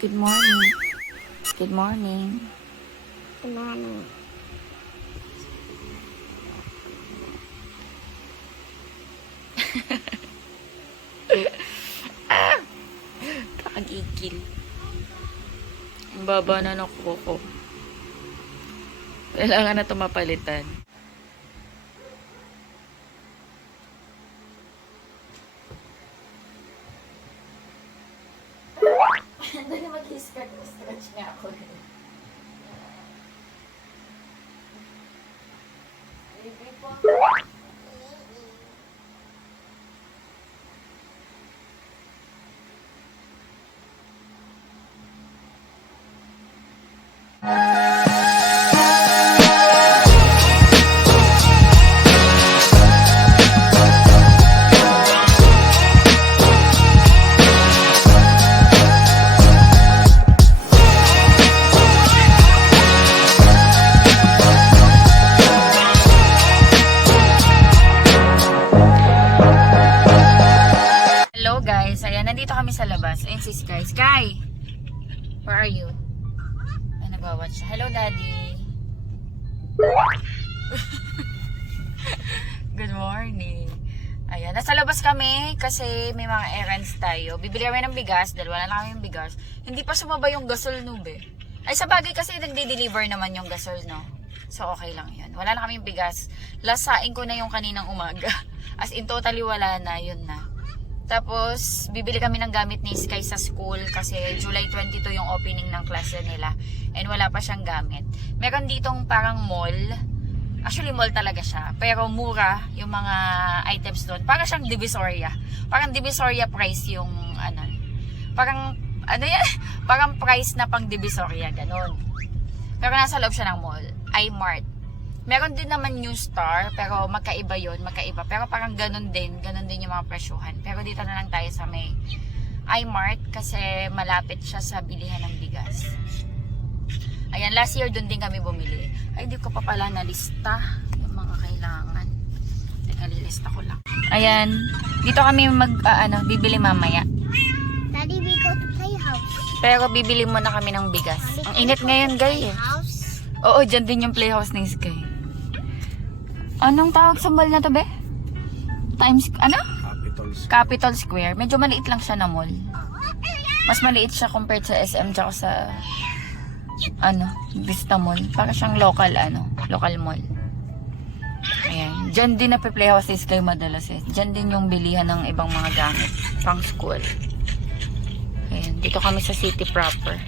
Good morning. Good morning. Good morning. Kakagigil. Ang baba na ng kuko ko. Kailangan na ito mapalitan. Dali mag-stretch nga ako. Baby po. Nandito kami sa labas. Ayun si Sky. Sky! Where are you? Ay, nagwawatch siya. Hello, Daddy. Good morning. Ayan. Nasa labas kami kasi may mga errands tayo. Bibili kami ng bigas dahil wala na kami yung bigas. Hindi pa sumaba yung gasol nube. Ay, sa bagay kasi nagde-deliver naman yung gasol, no? So, okay lang yun. Wala na kami yung bigas. Lasain ko na yung kaninang umaga. As in, totally wala na. Yun na. Tapos, bibili kami ng gamit ni Sky sa school kasi July 22 yung opening ng klase nila. And wala pa siyang gamit. Meron ditong parang mall. Actually, mall talaga siya. Pero mura yung mga items doon. Parang siyang Divisoria. Parang Divisoria price yung ano. Parang, ano yan? Parang price na pang Divisoria. Ganon. Pero nasa loob siya ng mall. iMart. Meron din naman New Star, pero magkaiba yon, magkaiba. Pero parang ganun din yung mga presyuhan. Pero dito na lang tayo sa may iMart kasi malapit siya sa bilihan ng bigas. Ayan, last year dun din kami bumili. Ay, hindi ko pa pala nalista yung mga kailangan. Teka, lilista ko lang. Ayan, dito kami bibili mamaya. Daddy, we go to playhouse. Pero bibili muna kami ng bigas. Ang init ngayon, guys. House? Oo, dyan din yung playhouse ng Sky. Anong tawag sa mall na to, be? Capitol Square. Medyo maliit lang siya na mall. Mas maliit siya compared sa SM tsaka sa Vista Mall. Para siyang local mall. Ayan. Dyan din na playhouse ni Sky madalas eh. Dyan din yung bilihan ng ibang mga gamit. Pang school. Ayan. Dito kami sa city proper.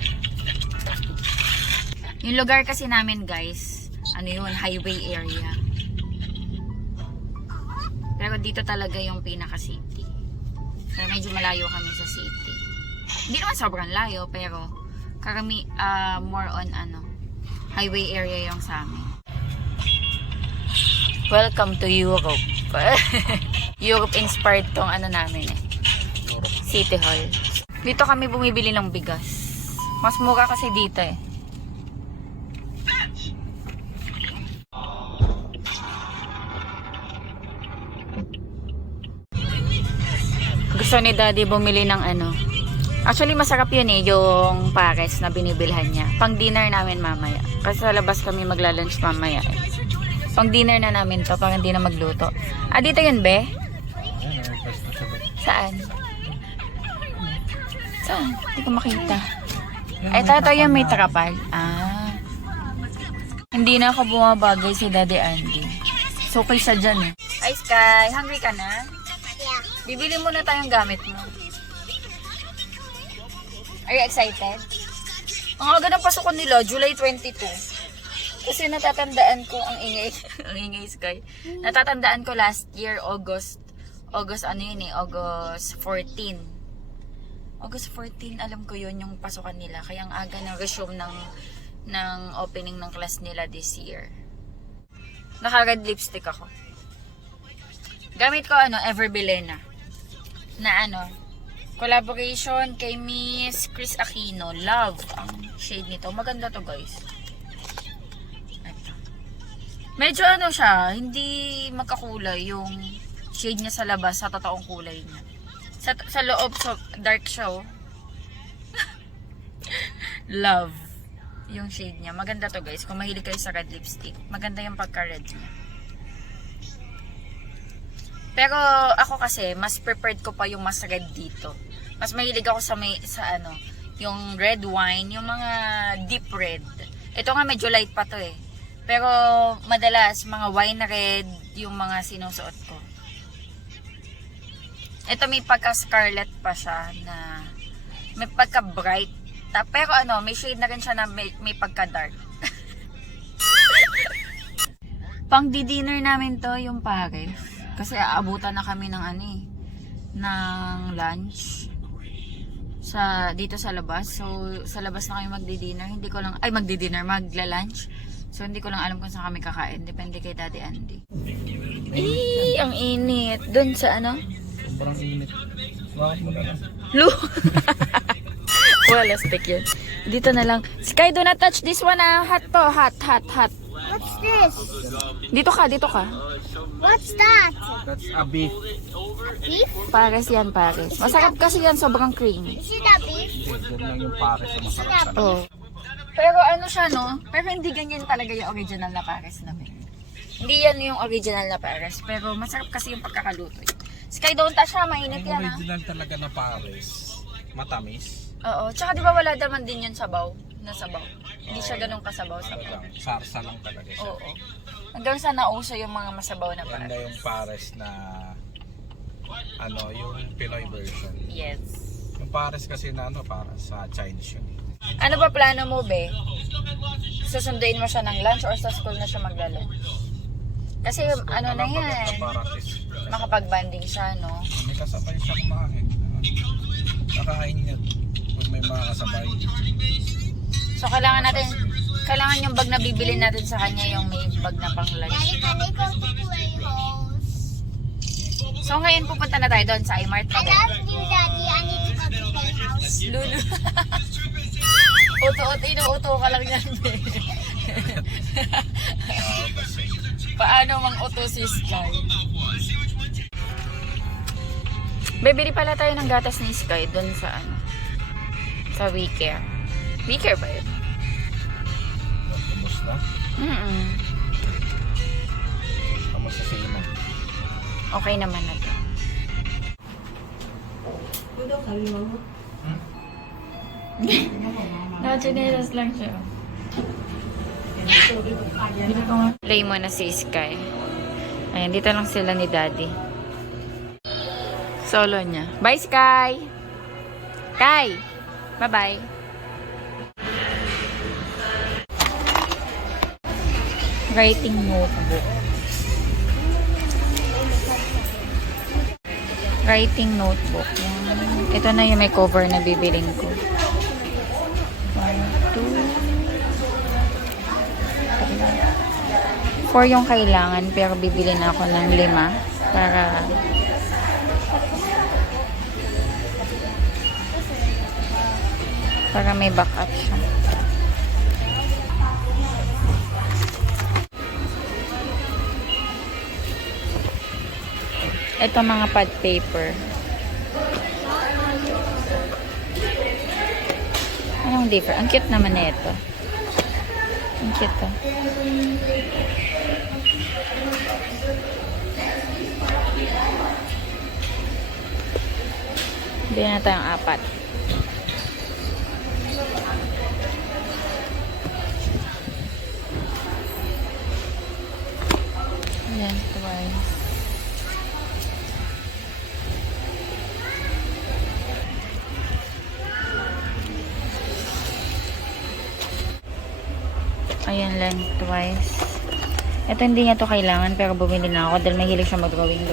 Yung lugar kasi namin, guys, highway area. Pero dito talaga yung pinaka-city. Kaya medyo malayo kami sa city. Hindi naman sobrang layo, pero more on highway area yung sa amin. Welcome to Europe. Europe-inspired tong namin eh. City Hall. Dito kami bumibili ng bigas. Mas mura kasi dito eh. Gusto ni Daddy bumili ng Actually, masarap yun eh, yung pares na binibilhan niya. Pang dinner namin mamaya. Kasi sa labas kami magla-lunch mamaya eh. Pang dinner na namin to, para hindi na magluto. Dito yun, be? Saan? Saan? Hindi ko makita. Ito yung may trapal. Hindi na ako bumabagay si Daddy Andy. Sukay siya dyan eh. Ay, Sky, hungry ka na? Yeah. Bibili muna tayong gamit mo. Are you excited? Ang aga ng pasukan nila, July 22. Kasi natatandaan ko ang ingay, ang ingay Sky. Natatandaan ko last year, August 14. August 14, alam ko yun yung pasukan nila. Kaya ang aga ng resume ng opening ng class nila this year. Naka-red lipstick ako. Gamit ko Everbelena. Na collaboration kay Miss Chris Aquino. Love ang shade nito. Maganda to, guys. Ito. Medyo siya, hindi magkakulay yung shade niya sa labas sa totoong kulay niya. Sa loob, so dark siya, oh. Love. Yung shade niya. Maganda to guys. Kung mahilig kayo sa red lipstick, maganda yung pagka-red niya. Pero ako kasi, mas prepared ko pa yung mas red dito. Mas mahilig ako sa ano, yung red wine, yung mga deep red. Ito nga medyo light pa to eh. Pero madalas, mga wine red yung mga sinusuot ko. Ito may pagka-scarlet pa siya na may pagka-bright. Pero ano, may shade na rin siya na may pagka-dark. Pang di-dinner namin to, yung Paris. Kasi aabutan na kami ng ano eh, ng lunch. Dito sa labas. So, sa labas na kami magdi-dinner. Hindi ko lang, magla-lunch. So, hindi ko lang alam kung saan kami kakain. Depende kay Daddy Andy. Ang init. Doon sa ano? Sobrang init. Bakit mo na lang? Wala, stick yun. Dito na lang. Sky, do not touch this one ah. Hot to. Hot. What's this? Dito ka. What's that? That's a beef. Beef? Pares yan, pares. Masarap kasi yan, sobrang creamy. Is it a beef? Hindi, doon lang yung pares na masarap talaga. Oh. Pero ano siya, no? Pero hindi ganyan talaga yung original na pares namin. Hindi yan yung original na pares. Pero masarap kasi yung pagkakaluto. Sky, don't touch siya. Mainit Yung yan ah. original talaga na pares, matamis. Oo. Tsaka di ba wala naman din yun sabaw? Nasabaw. Hindi siya ganun kasabaw Ano sabaw. lang, sarsa lang talaga siya. Oo. Hanggang sa nauso yung mga masabaw na Ganda pares. yung pares na ano, yung Pinoy version. Yes. Yung pares kasi na ano, para sa Chinese yun. Ano ba plano mo, be? Susunduin mo siya ng lunch or sa school na siya magla-lunch? Kasi ano na yan, makapag-banding siya, no? May kasabay siya kumain. Nakain niya pag may mga kasabay. So, kailangan yung bag na bibili natin sa kanya, yung may bag na pang lunch. Daddy, can I go to Playhouse? So, ngayon pupunta na tayo doon sa iMart I na love you, Daddy. I need to go to Playhouse. Lulu. Inuuto ka lang yan, be. Paano mang-uto si Sky? Bibili pala tayo ng gatas ni Sky doon sa ano, sa WeCare. WeCare ba yun? Kumusta? Kamusta si Ina? Okay naman na to. Nachinelas lang siya. Play mo na si Sky. Ayan, dito lang sila ni Daddy. Solo niya. Bye, Sky! Sky! Bye-bye. Writing notebook. Writing notebook. Yan. Ito na yung may cover na bibiling ko. 1, 2, 3, 4 yung kailangan pero bibili na ako ng 5 para may backup siya. Ito mga pad paper. Anong differ? Ang cute naman na ito. Ang cute to. Bili na tayong 4. Ayan, twice. Ayan, lengthwise. Ito hindi niya to kailangan pero bumili na ako dahil mahilig siya mag-drawing.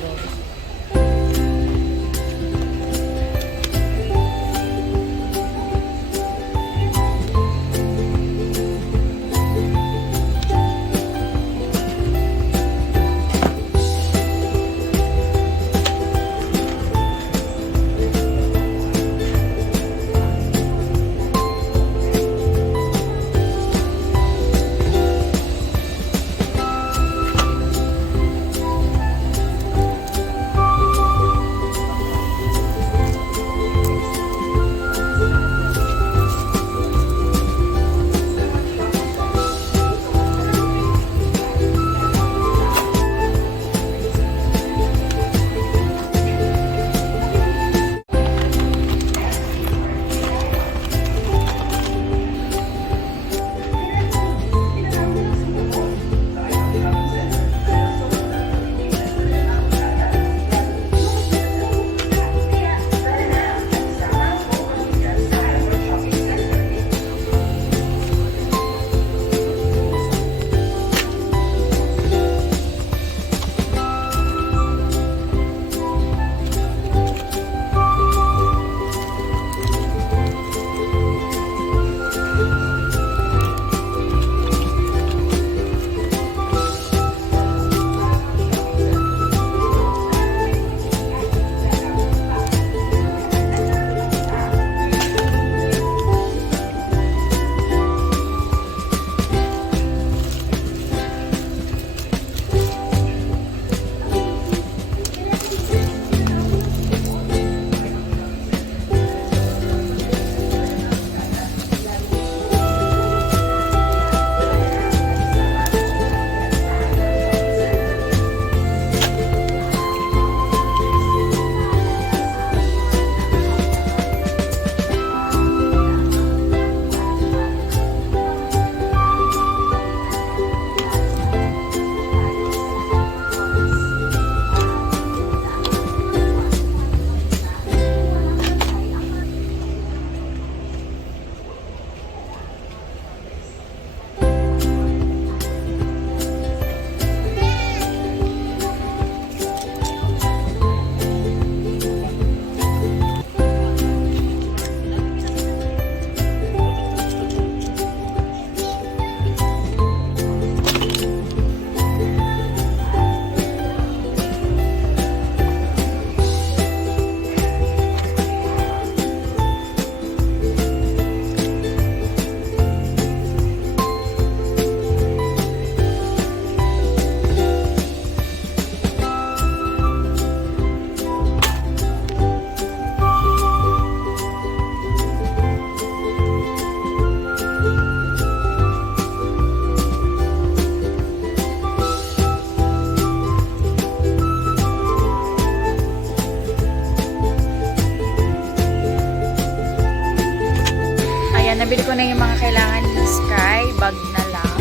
Ayan, nabili ko na yung mga kailangan ni Sky. Bag na lang.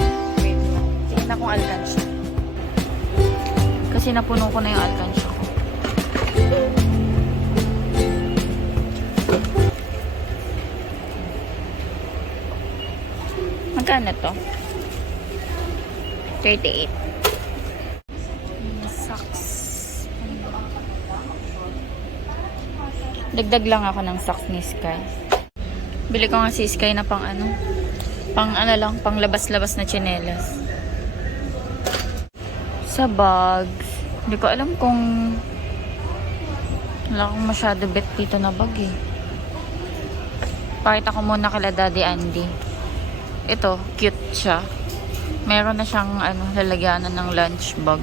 Wait lang. Tingnan akong alkansya. Kasi napuno ko na yung alkansya ko. Magkano to? 38. Socks. Dagdag lang ako ng socks ni Sky. Bili ko nga si Sky na pang ano. Pang ano lang, pang labas-labas na tsinelas. Sa bags. Hindi ko alam kung wala akong masyado bet dito na bag eh. Pakita ko muna kala Daddy Andy. Ito, cute siya. Meron na siyang ano, lalagyanan ng lunch bag.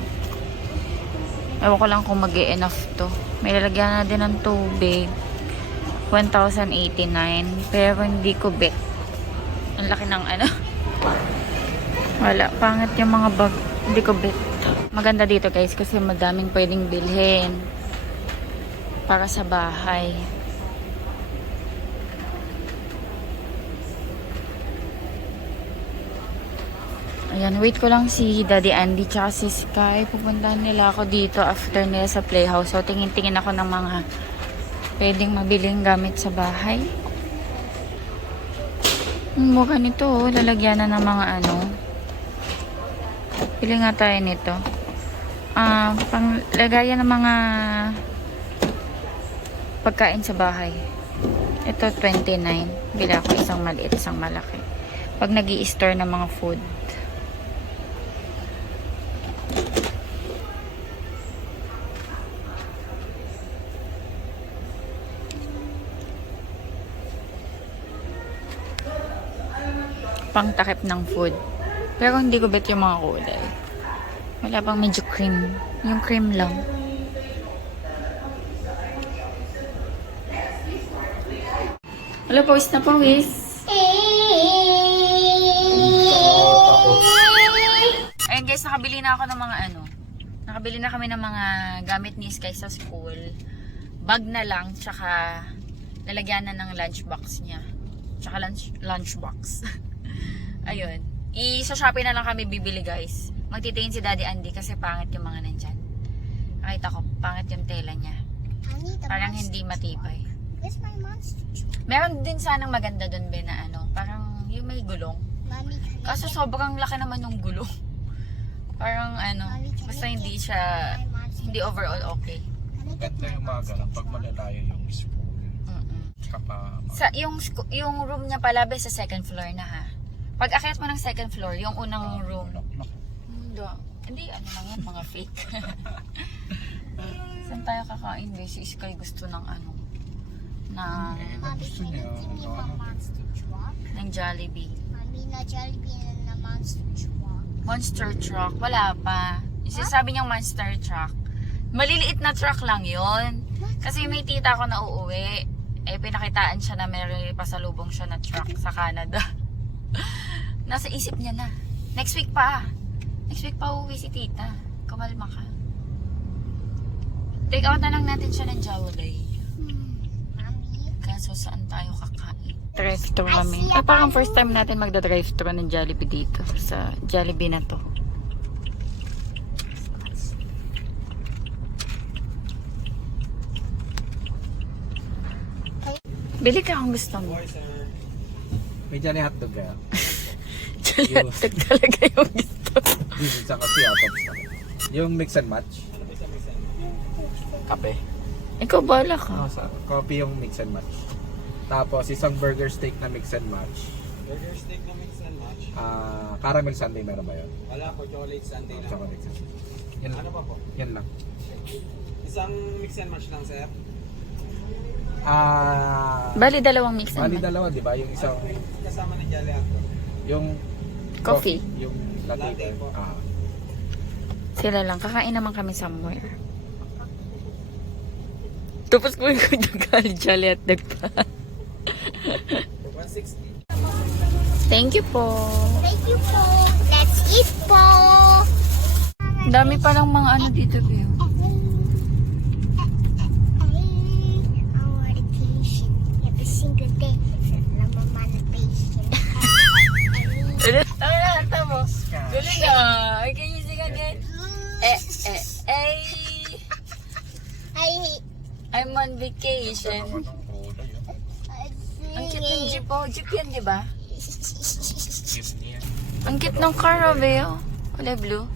Ewan ko lang kung mag-e-enough to. May lalagyanan na din ng tubig. 1,089. Pero hindi ko bet. Ang laki ng ano. Wala. Pangit yung mga bag. Hindi ko bet. Maganda dito guys kasi madaming pwedeng bilhin. Para sa bahay. Ayan, wait ko lang si Daddy Andy tsaka si Sky. Pupuntahan nila ako dito after nila sa playhouse. So, tingin-tingin ako ng mga pwedeng mabiling gamit sa bahay. Mukha nito, oh. Lalagyan na ng mga ano. Pili nga tayo nito. Panglagayan ng mga pagkain sa bahay. Ito, 29. Bila ako isang maliit, isang malaki. Pag nag-i-store ng mga food. Pang takip ng food. Pero hindi ko bet yung mga kulay. Wala pang medyo cream. Yung cream lang. Wala, pawis na pawis. Ayun guys, nakabili na ako ng mga ano. Nakabili na kami ng mga gamit ni Sky sa school. Bag na lang, tsaka lalagyan na ng lunchbox niya. Tsaka lunchbox. Ayun. Sa Shopee na lang kami bibili guys. Magtitingin si Daddy Andy kasi pangit yung mga nandyan. Nakita ko, pangit yung tela niya. Parang hindi matibay. Where's my monster truck? Meron din sanang maganda dun, Ben, na ano. Parang yung may gulong. Mommy, can I Kaso sobrang laki naman yung gulong. Parang ano, basta hindi siya, hindi overall okay. Ganda yung mga ganun pag malalayo yung school. Sa yung room niya pala sa second floor na ha. Pag akyat mo ng second floor, yung unang room. Hindi ano lang yan, mga fake. Saan tayo kakain guys? Si Sky gusto ng ano, ng Mommy, Gusto can you niya, give me ano? one monster truck? Jollibee. Mommy, na Jollibee and na monster truck. Monster truck, wala pa. Isasabi niyang monster truck. Maliliit na truck lang yon. Kasi may tita ko na uuwi. Eh, pinakitaan siya na may pasalubong siya na truck sa Canada. Nasa isip niya na. Next week pa. Next week pa uuwi si tita. Kumalma ka. Take out na lang natin siya ng Jollibee. Mommy, Kaso saan tayo kakain? Drive-thru kami. Parang first time natin magda-drive-thru ng Jollibee dito. Sa Jollibee na to. Bili ka kung gusto mo. May dyan yung hotdog kaya. Chayatek talaga yung gusto. This is kasi hotdog. Yung mix and match. Kape. Ikaw bala ka. Coffee yung mix and match. Tapos isang burger steak na mix and match. Burger steak na mix and match. Caramel sundae meron ba yun? Wala po, chocolate sundae lang. Chocolate sundae. Yan lang. Ano pa po? Yan lang. Isang mix and match lang, sir. Bali dalawang mix and Bali match. dalawa, di ba? Yung isang, Kasama ni Jolly Hotdog. yung Coffee. yung latte. Latte po. Sila lang. Kakain naman kami somewhere. Tapos ko yung jolly at dagpa. 160. Thank you po. thank you po. Let's eat po. Dami palang mga ano dito, Beo. Our vacation. Every single day. Na mama na patient. Can you sing again? Eh, eh, eh. I'm on vacation. Naman ang kulay, oh. Ang cute ng jeep, oh. Jeep yan, di ba? Jeep niya. Ang cute ng car, oh. Kulay blue.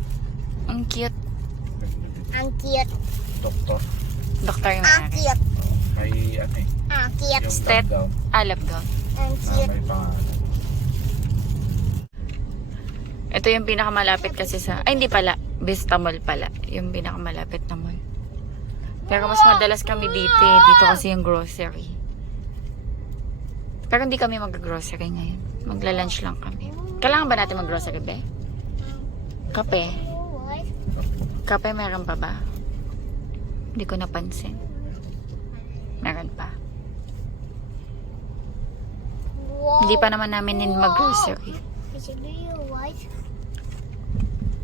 Ang cute. Ang cute. Doktor. Doktor yung Ang may-ari. cute. May ano eh. Ang cute. Yung Stet. lockdown. Alab daw. Ang cute. May pangalan. Ito yung pinakamalapit kasi sa... Ay, hindi pala. Vista Mall pala. Yung pinakamalapit na mall. Pero mas madalas kami dito. Dito kasi yung grocery. Pero hindi kami mag-grocery ngayon. Magla-lunch lang kami. Kailangan ba natin mag-grocery, be? Kape. What? Kape meron pa ba? Hindi ko napansin. Meron pa. Wow. Hindi pa naman namin mag-grocery. Is it real white?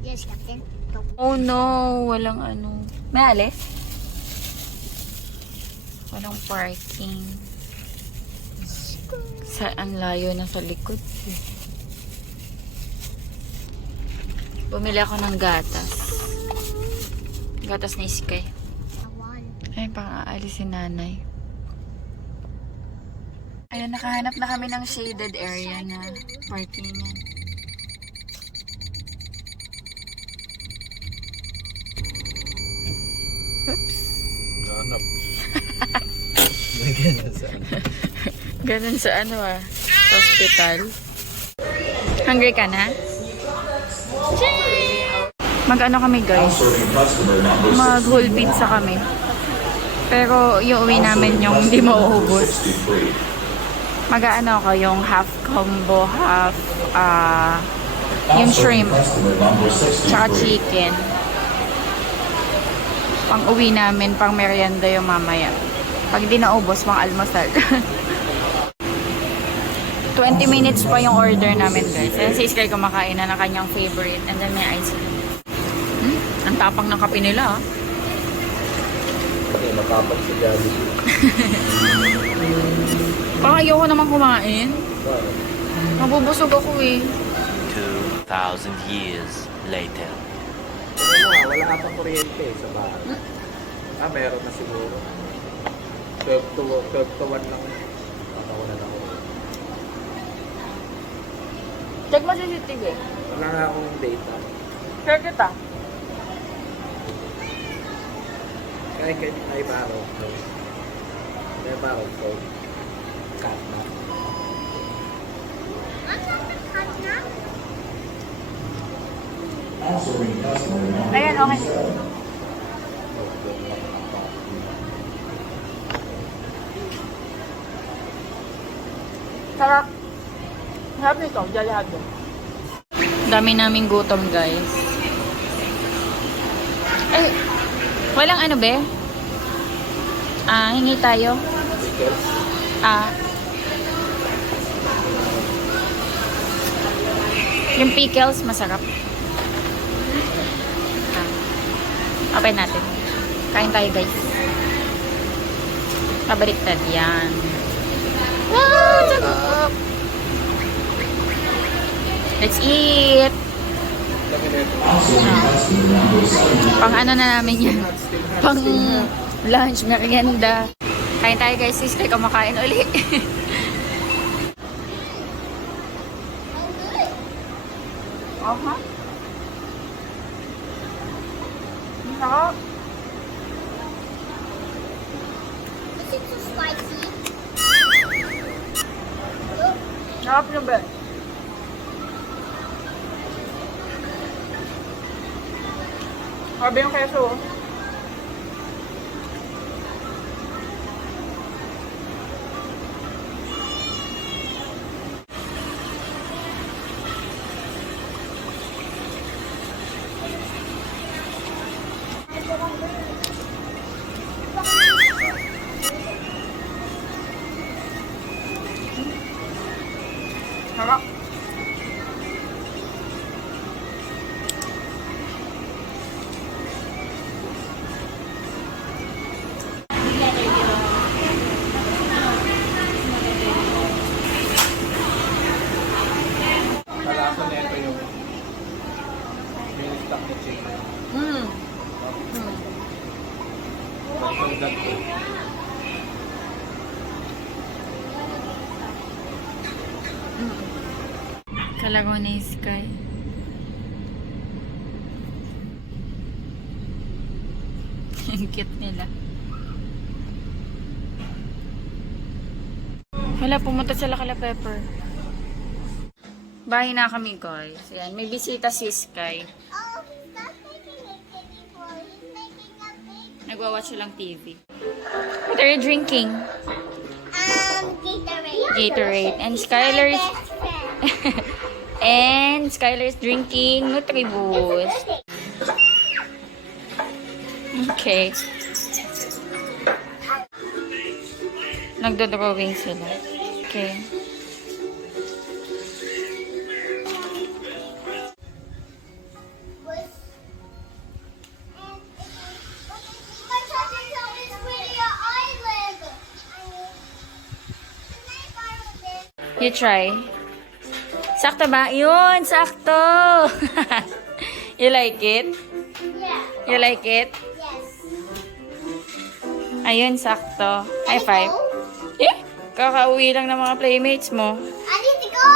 Yes, Captain. Oh no, walang ano. May alis? Walang parking. Saan layo na sa likod? Bumili ako ng gatas. Gatas ni Sky. Ay, pang aalis si nanay. Ayan, nakahanap na kami ng shaded area na parkingan. Oops. Nanap. May ganyan sa ano. Ganun sa ano hospital. Hungry ka na? Mag-ano kami guys? Mag-whole pizza kami. Pero yung uwi namin yung hindi mauubos. Mag-ano ako yung half combo, half yung shrimp, tsaka chicken. Pang uwi namin, pang merienda yung mamaya. Pag di naubos, pang almusal. 20 minutes pa yung order namin guys. And si Sky kumakain na ng kanyang favorite. And then may ice cream. Ang tapang ng kape nila. Okay, matapag si Jollibee. Parang ayoko naman kumain. Mabubusog ako eh. 2,000 years later. Wala ka pang kuryente sa bahay. Meron na siguro. 12 to 1 lang. Wala na ako. Check mo si CCTV. Wala nga akong data. Share kita. Kaya may baro. May baro ko. Cut na. Ayan, okay. Sarap. Sarap nito, jalado. Dami naming gutom, guys. Ay, walang ano, be? Hingi tayo. Yung pickles, masarap. Open natin. Kain tayo, guys. Pabaliktad yan. Wow, sarap! Let's eat! Pang ano na namin yan? Pang lunch, merienda. Kain tayo, guys. Sister, kumakain uli. Sarap. Is it too spicy? Sarap yung be. Sabi yung keso. Sarap. Kalasa nito yung Kalaro ni Sky. Ang cute nila. Wala, pumunta sila kala Pepper. Bahay na kami, guys. Ayan, may bisita si Sky. Oh, he's not making a kitty boy. He's making a big Nagwa-watch silang TV. What are you drinking? Gatorade. Gatorade. And Skylar is... Best friend. And Skylar is drinking Nutriboost. Okay. Nagdodrawing sila. Okay. You try. Sakto ba? Yun, sakto. You like it? Yeah. You like it? Yes. Ayun, sakto. High five. Eh, kakauwi lang ng mga playmates mo. I need to go.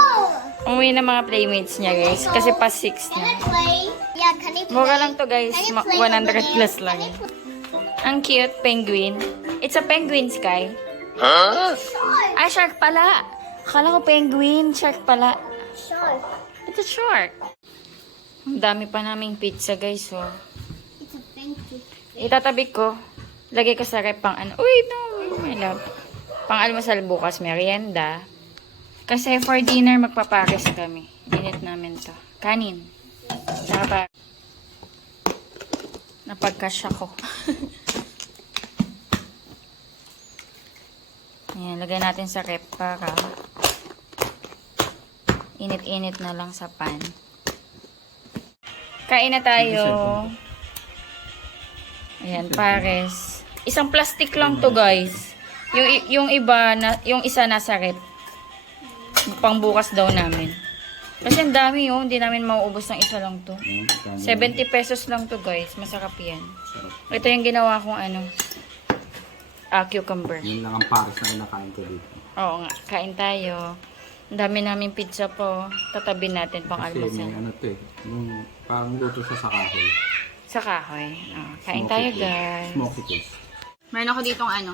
Umuwi ng mga playmates niya, guys. Kasi pa 6 Can I na. play? Yeah, can I play? Mura lang to, guys. Can I play 100 over there? plus Can lang. I play? Ang cute, penguin. It's a penguin, Sky. Shark. Ay, shark pala. Akala ko penguin. Shark pala. Shark. It's a shark. Ang dami pa naming pizza, guys, oh. It's a penguin. Itatabi ko. Lagay ko sa rep pang ano. Uy, no. My love. Pang almusal bukas, merienda. Kasi for dinner, magpapares kami. Init namin to. Kanin. Saka napagcash ako. Ayan, lagay natin sa rep para init-init na lang sa pan. Kain na tayo. Ayan, pares. Isang plastic lang to, guys. Yung iba, yung isa nasa rep. Pang bukas daw namin. Kasi ang dami yun. Hindi namin mauubos ng isa lang to. 70 pesos lang to, guys. Masarap yan. Ito yung ginawa kong ano. Cucumber. Yun lang ang pares na kinakain ko dito. Oo nga. Kain tayo. Ang dami namin pizza po. Tatabi natin pang Kasi may almusal. ano to eh. Yung parang luto sa kahoy. Sa kahoy. Kain Smoky tayo, taste. guys. Smoky taste. Meron ako ditong ano.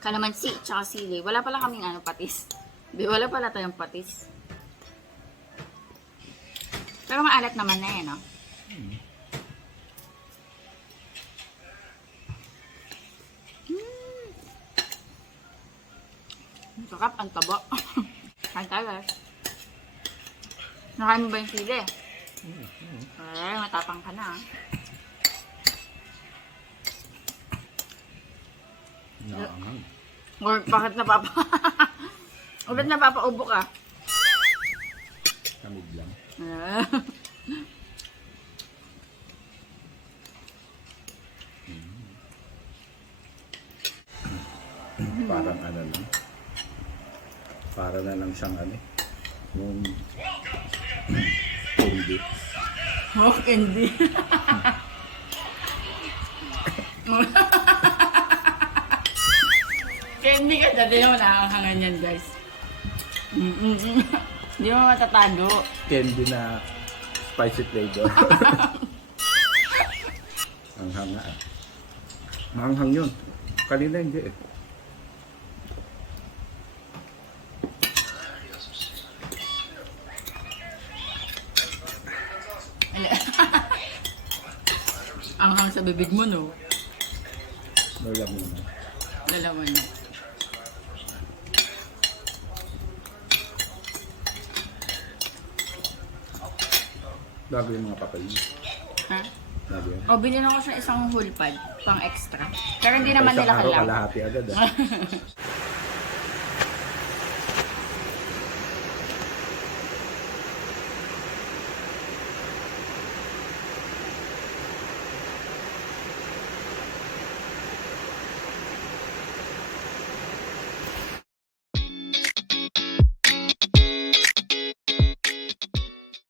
Kalamansi, tsaka sili. Wala pala kaming ano, patis. Wala pala tayong patis. Pero maalat naman na yan, no? Sarap, ang taba. Kain tayo, guys. Nakain mo ba yung sili? Ay, matapang ka na, ah. Naangang. Or bakit o ba't napapaubo ka? Kamig lang. Parang ano lang. Para na lang siyang ano. Yung candy. Oh, candy. Candy ka dati yung nakakahangan yan, guys. Hindi mo matatago. Candy na spicy flavor. Ang hanga ah. Maanghang yun. Kanina hindi eh. Ang hang sa bibig mo, no? Wala mo na. Dalawa na. Bago yung mga papel. Ha? Bago yan. O, bilhin ako sa isang whole pad, pang extra. Pero hindi naman nila Isang araw kailangan. kalahati agad ah.